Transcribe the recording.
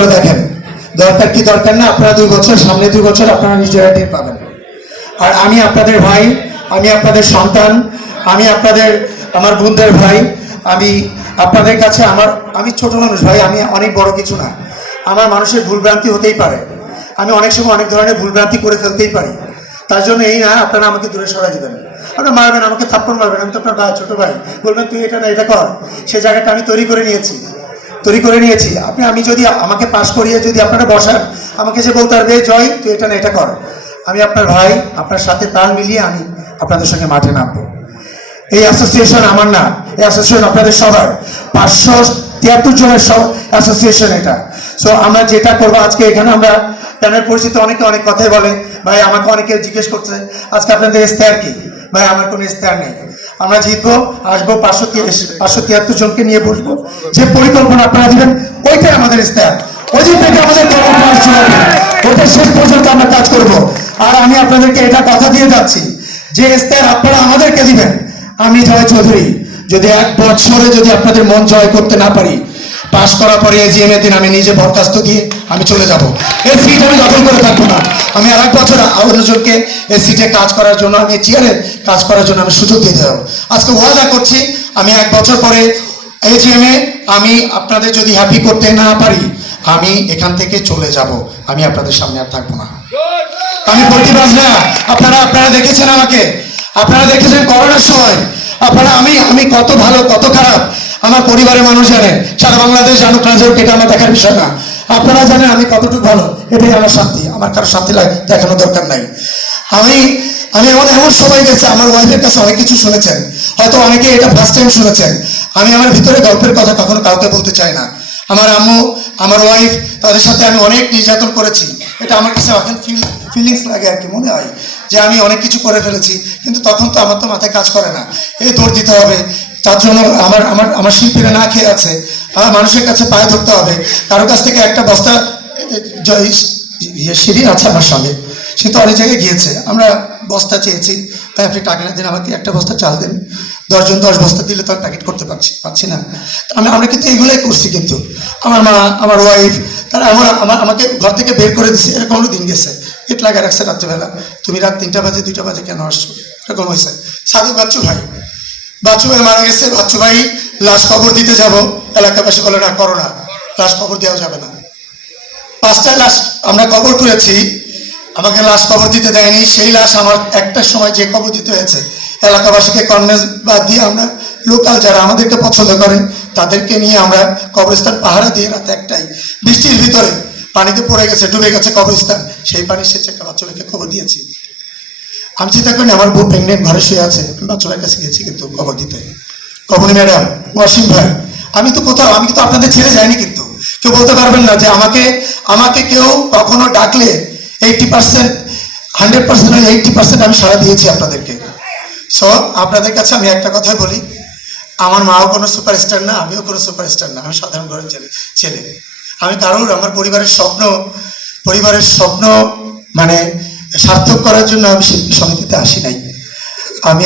করে দেখেন, দরকার কি দরকার না আপনারা 2 বছর, সামনে 2 বছর আপনারা নিজেরা টের পাবেন। আর আমি আপনাদের ভাই, আমি আপনাদের সন্তান, আমি আপনাদের আমার বোনদের ভাই, আমি আপনাদের কাছে আমি ছোট মানুষ ভাই, আমি অনেক বড় কিছু না। আমার মানুষের ভুলভ্রান্তি হতেই পারে, আমি অনেক সময় অনেক ধরনের ভুলভ্রান্তি করে ফেলতেই পারি। তার জন্য এই না আপনারা আমাকে দূরে সরাই দেবেন, আপনারা মারবেন, আমাকে থাপ্পড় মারবেন, আমি তো আপনার ভাই, ছোট ভাই, বলবেন তুই এটা না এটা কর, সে জায়গাটা আমি তৈরি করে নিয়েছি। আমি যদি আমাকে পাশ করিয়ে যদি আপনারা বসান, আমাকে যে বলতে পারবে জয় তুই এটা না এটা কর, আমি আপনার ভাই, আপনার সাথে তাল মিলিয়ে আমি আপনাদের সঙ্গে মাঠে নামবো। এই অ্যাসোসিয়েশন আমার না, এই অ্যাসোসিয়েশন আপনাদের সবার, 573 জনের সব অ্যাসোসিয়েশন এটা। সো আমরা যেটা করবো আজকে এখানে, আমরা প্যানেল পরিচিত অনেকে অনেক কথাই বলে ভাই, আমাকে অনেকে জিজ্ঞেস করছে আজকে আপনাদের ইশতেহার কি, ভাই আমার কোনো ইশতেহার নেই। আমরা জিতবো, আসবো, 573 জনকে নিয়ে বসবো, যে পরিকল্পনা আপনারা দিবেন ওইটাই আমাদের ইশতেহার, ওই দিন থেকে আমাদের ওইটা শেষ পর্যন্ত আমরা কাজ করব। আর আমি আপনাদেরকে এটা কথা দিয়ে যাচ্ছি যে ইশতেহার আপনারা আমাদেরকে দিবেন, আমি জয় চৌধুরী যদি 1 বছরে যদি আপনাদের মন জয় করতে না পারি, পাশ করার পরে এজিএম এর দিন আমি নিজে বরখাস্ত দিয়ে আমি চলে যাব। এই সিট আমি দখল করে থাকবো না, আমি আর 1 বছর অন্যজনকে এই সিটে কাজ করার জন্য, আমি চেয়ারে কাজ করার জন্য আমি সুযোগ দিয়ে দেবো। আজকে ওয়াদা করছি আমি 1 বছর পরে এজিএম এ আমি আপনাদের যদি হ্যাপি করতে না পারি, আমি এখান থেকে চলে যাব, আমি আপনাদের সামনে আর থাকবো না। আমি প্রতিবাদ না, আপনারা দেখেছেন আমাকে, আপনারা দেখেছেন করোনার সময়, আমি কত ভালো কত খারাপ আমার পরিবারের মানুষ জানেন, সারা বাংলাদেশ জানুক না জানুক এটা আমার দেখার বিষয় না, আপনারা জানেন আমি কতটুকু ভালো, এটাই আমার শান্তি, আমার কারো শান্তি দেখানোর দরকার নাই। আমি এমন সময় গেছে, আমার ওয়াইফের কাছে অনেক কিছু শুনেছেন, হয়তো অনেকে এটা ফার্স্ট টাইম শুনেছেন, আমি আমার ভিতরে গল্পের কথা কখনো কাউকে বলতে চাই না। আমার আম্মু, আমার ওয়াইফ, তাদের সাথে আমি অনেক নির্যাতন করেছি, এটা আমার কাছে এখন ফিলিংস লাগে আর কি, মনে হয় যে আমি অনেক কিছু করে ফেলেছি, কিন্তু তখন তো আমার মাথায় কাজ করে না, এই দৌড় দিতে হবে, তার জন্য আমার শিল্পীরা না খেয়ে আছে, আমার মানুষের কাছে পায়ে ধরতে হবে, কারো কাছ থেকে একটা বস্তা সিঁড়ি আছে আমার সঙ্গে, সে তো অনেক জায়গায় গিয়েছে, আমরা বস্তা চেয়েছি, ভাই আপনি টাকা না দিন, আমাকে একটা বস্তা চাল দেন, 10 জন 10 বস্তা দিলে তো আর প্যাকেট করতে পারছি না। আমরা কিন্তু এগুলোই করছি, কিন্তু আমার মা, আমার ওয়াইফ, তারা আমাকে ঘর থেকে বের করে দিচ্ছে, এরকম দিন গেছে, গেট লাগা রাখছে রাত্রেবেলা, তুমি রাত 3টা বাজে 2টা বাজে কেন আসছো, এরকম হয়েছে। সাদিক বাচ্চু ভাই মারা গেছে, বাচ্চু ভাই লাশ কবর দিতে যাব, এলাকাবাসী বলে না করোনা, লাশ কবর দেওয়া যাবে না। 5টা লাশ আমরা কবর করেছি, আমাকে লাশ কবর দিতে দেয়নি, সেই লাশ আমার 1টার সময় যে কবর দিতে হয়েছে, এলাকাবাসীকে কনভেন্স বাদ দিয়ে আমরা লোকাল যারা আমাদেরকে পছন্দ করেন তাদেরকে নিয়ে আমরা কবরস্থান পাহারা দিয়ে রাত 1টায় বৃষ্টির ভিতরে পানিতে পড়ে গেছে, ডুবে গেছে কবরস্থান, সেই পানি সেচে একটা বাচ্চাকে কবর দিয়েছি। আমি চিন্তা করি আমার বউ প্রেগনেন্ট ঘরে শুয়ে আছে, বাচ্চার কাছে গেছি কিন্তু কবর দিতে, কবরী ম্যাডাম, ওয়াসিম ভাই, আমি কিন্তু আপনাদের ছেড়ে যাইনি, কিন্তু কেউ বলতে পারবেন না যে আমাকে কেউ কখনো ডাকলে 80% 100% 80% আমি সাড়া দিয়েছি আপনাদেরকে। সো আপনাদের কাছে আমি একটা কথাই বলি, আমার মাও কোনো সুপারস্টার না, আমিও কোনো সুপারস্টার না, আমি সাধারণ ঘরের ছেলে। আমি আমার পরিবারের স্বপ্ন মানে সার্থক করার জন্য আমি শিল্পী সমিতিতে আসি নাই। আমি